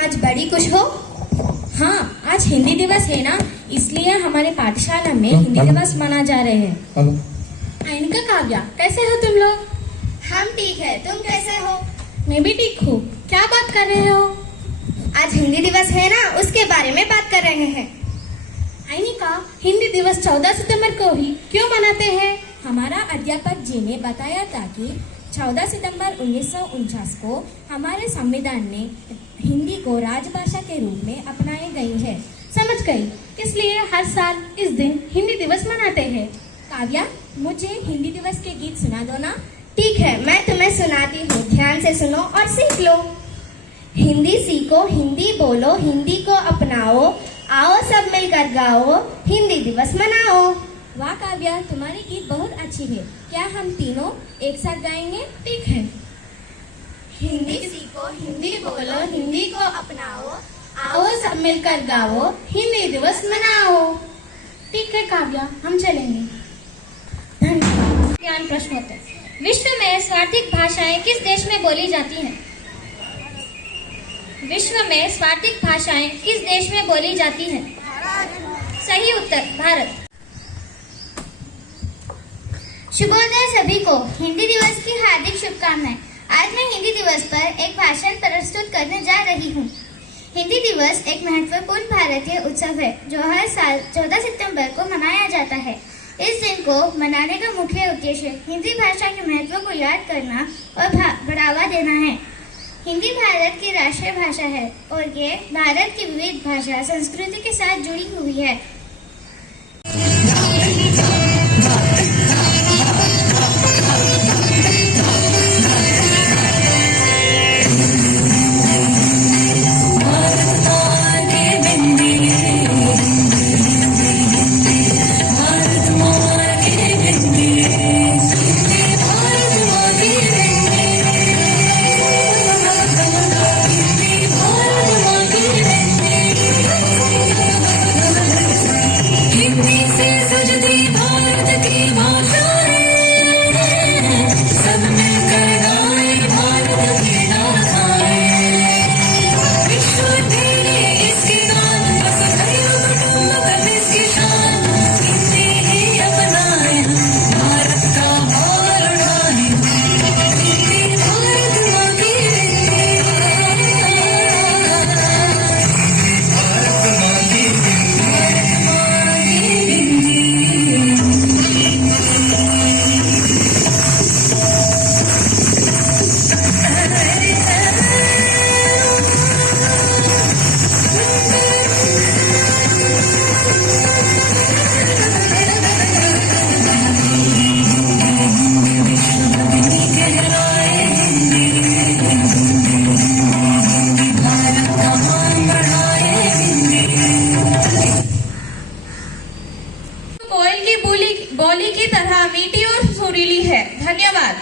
आज बड़ी खुश हो। हाँ, आज हिंदी दिवस है ना, इसलिए हमारे पाठशाला में हिंदी दिवस मना जा रहे हैं। इनका काव्या, कैसे हो तुम लोग? हम ठीक है, तुम कैसे हो? मैं भी ठीक हूँ। क्या बात कर रहे हो? आज हिंदी दिवस है ना, उसके बारे में बात कर रहे हैं। आइनिका, हिंदी दिवस 14 सितंबर को ही क्यों मनाते हैं? हमारा अध्यापक जी ने बताया था कि 14 सितंबर 1949 को हमारे संविधान ने हिंदी को राजभाषा के रूप में अपनाई गई है। समझ गई, इसलिए हर साल इस दिन हिंदी दिवस मनाते हैं। काव्या, मुझे हिंदी दिवस के गीत सुना दो ना। ठीक है, मैं तुम्हें सुनाती हूँ, ध्यान से सुनो और सीख लो। हिंदी सीखो, हिंदी बोलो, हिंदी को अपनाओ, आओ सब मिलकर गाओ, हिंदी दिवस मनाओ। वाह काव्या, तुम्हारी गीत बहुत अच्छी है। क्या हम तीनों एक साथ गाएंगे? ठीक है। हिंदी सीखो, हिंदी बोलो, हिंदी को अपनाओ, आओ सब मिलकर गाओ, हिंदी दिवस मनाओ। ठीक है काव्या, हम चलेंगे। धन्यवाद। ज्ञान प्रश्नोत्तर। विश्व में स्वार्थिक भाषाएं किस देश में बोली जाती हैं? विश्व में स्वार्थिक भाषाएं किस देश में बोली जाती हैं? सही उत्तर भारत। शुभोदय सभी को, हिंदी दिवस की हार्दिक शुभकामनाएं। आज मैं हिंदी दिवस पर एक भाषण प्रस्तुत करने जा रही हूँ। हिंदी दिवस एक महत्वपूर्ण भारतीय उत्सव है जो हर साल 14 सितंबर को मनाया जाता है। इस दिन को मनाने का मुख्य उद्देश्य हिंदी भाषा के महत्व को याद करना और बढ़ावा देना है। हिंदी भारत की राष्ट्रीय भाषा है और ये भारत की विविध भाषा संस्कृति के साथ जुड़ी हुई है। बोली की तरह मीठी और सुरीली है। धन्यवाद।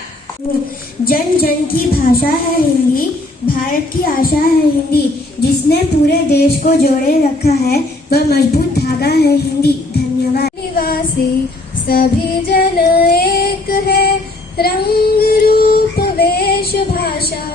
जन जन की भाषा है हिंदी, भारत की आशा है हिंदी, जिसने पूरे देश को जोड़े रखा है वह मजबूत धागा है हिंदी। धन्यवाद। निवासी सभी जन एक है, रंग रूप वेश भाषा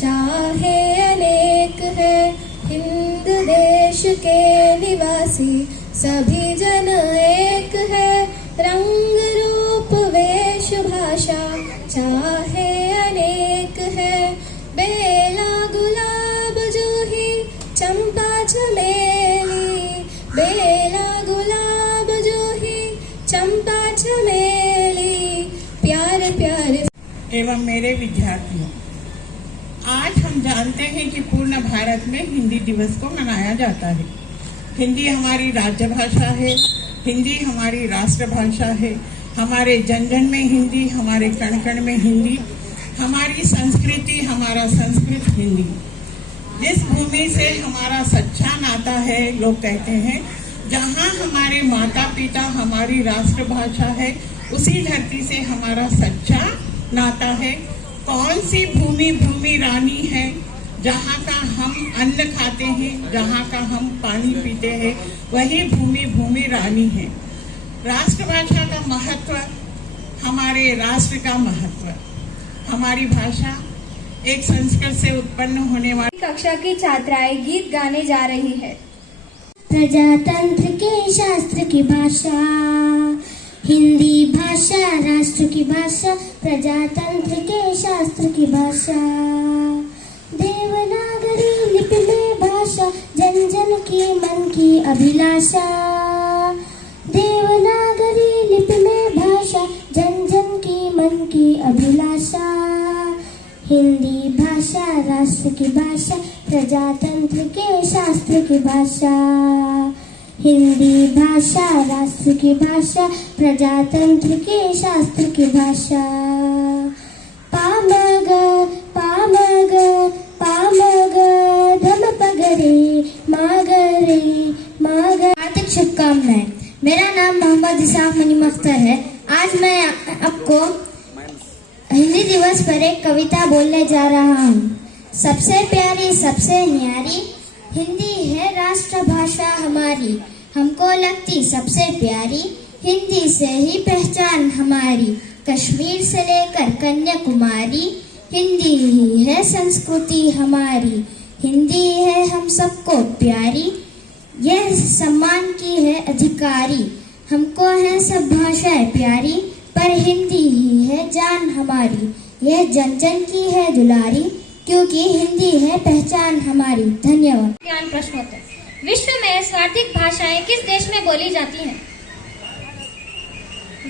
चाहे अनेक है। हिंद देश के निवासी सभी जन एक है, रंग रूप वेश भाषा चाहे अनेक है। बेला गुलाब जूही चंपा चमेली, बेला गुलाब जूही चंपा चमेली, प्यारे प्यारे। एवं मेरे विद्यार्थियों, आज हम जानते हैं कि पूर्ण भारत में हिंदी दिवस को मनाया जाता है। हिंदी हमारी राजभाषा है, हिंदी हमारी राष्ट्रभाषा है। हमारे जन जन में हिंदी, हमारे कण कण में हिंदी, हमारी संस्कृति, हमारा संस्कृत हिंदी। जिस भूमि से हमारा सच्चा नाता है, लोग कहते हैं जहाँ हमारे माता पिता हमारी राष्ट्रभाषा है, उसी धरती से हमारा सच्चा नाता है। कौन सी भूमि भूमि रानी है, जहाँ का हम अन्न खाते हैं, जहाँ का हम पानी पीते हैं, वही भूमि भूमि रानी है। राष्ट्रभाषा का महत्व, हमारे राष्ट्र का महत्व। हमारी भाषा एक संस्कृत से उत्पन्न होने वाली कक्षा की छात्राएं गीत गाने जा रही है। प्रजातंत्र के शास्त्र की भाषा हिंदी भाषा, राष्ट्र की भाषा, प्रजातंत्र के शास्त्र की भाषा, देवनागरी लिपि में भाषा, जन जन की मन की अभिलाषा, देवनागरी लिपि में भाषा, जन जन की मन की अभिलाषा, हिंदी भाषा राष्ट्र की भाषा, प्रजातंत्र के शास्त्र की भाषा, हिंदी भाषा राष्ट्र की भाषा, प्रजातंत्र के शास्त्र की भाषा, पामग पामग पामग धम पगरे मागरे माग। हार्दिक शुभकामनाएं। मेरा नाम मोहम्मद इसाफ मनी मख्तर है। आज मैं आपको हिंदी दिवस पर एक कविता बोलने जा रहा हूँ। सबसे प्यारी सबसे न्यारी हिंदी है राष्ट्र भाषा हमारी, हमको लगती सबसे प्यारी हिंदी से ही पहचान हमारी, कश्मीर से लेकर कन्याकुमारी हिंदी ही है संस्कृति हमारी, हिंदी है हम सबको प्यारी, यह सम्मान की है अधिकारी, हमको है सब भाषाएं प्यारी, पर हिंदी ही है जान हमारी, यह जन जन की है दुलारी, क्योंकि हिंदी है पहचान हमारी। धन्यवाद। ज्ञान प्रश्नोत्तर। विश्व में स्वार्थिक भाषाएं किस देश में बोली जाती हैं?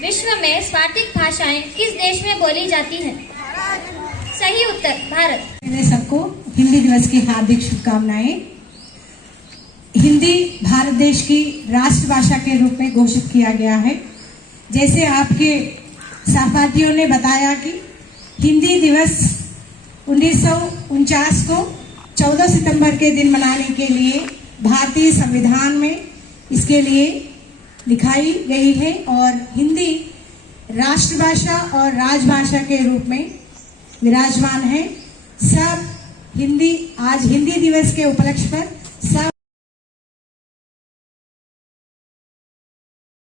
विश्व में स्वार्थिक भाषाएं किस देश में बोली जाती हैं? सही उत्तर भारत। मेरे सबको हिंदी दिवस की हार्दिक शुभकामनाएं। हिंदी भारत देश की राष्ट्रभाषा के रूप में घोषित किया गया है। जैसे आपके सहपाठियों ने बताया कि हिंदी दिवस 1949 को 14 सितंबर के दिन मनाने के लिए भारतीय संविधान में इसके लिए लिखाई गई है और हिंदी राष्ट्रभाषा और राजभाषा के रूप में विराजमान है। सब हिंदी आज हिंदी दिवस के उपलक्ष्य पर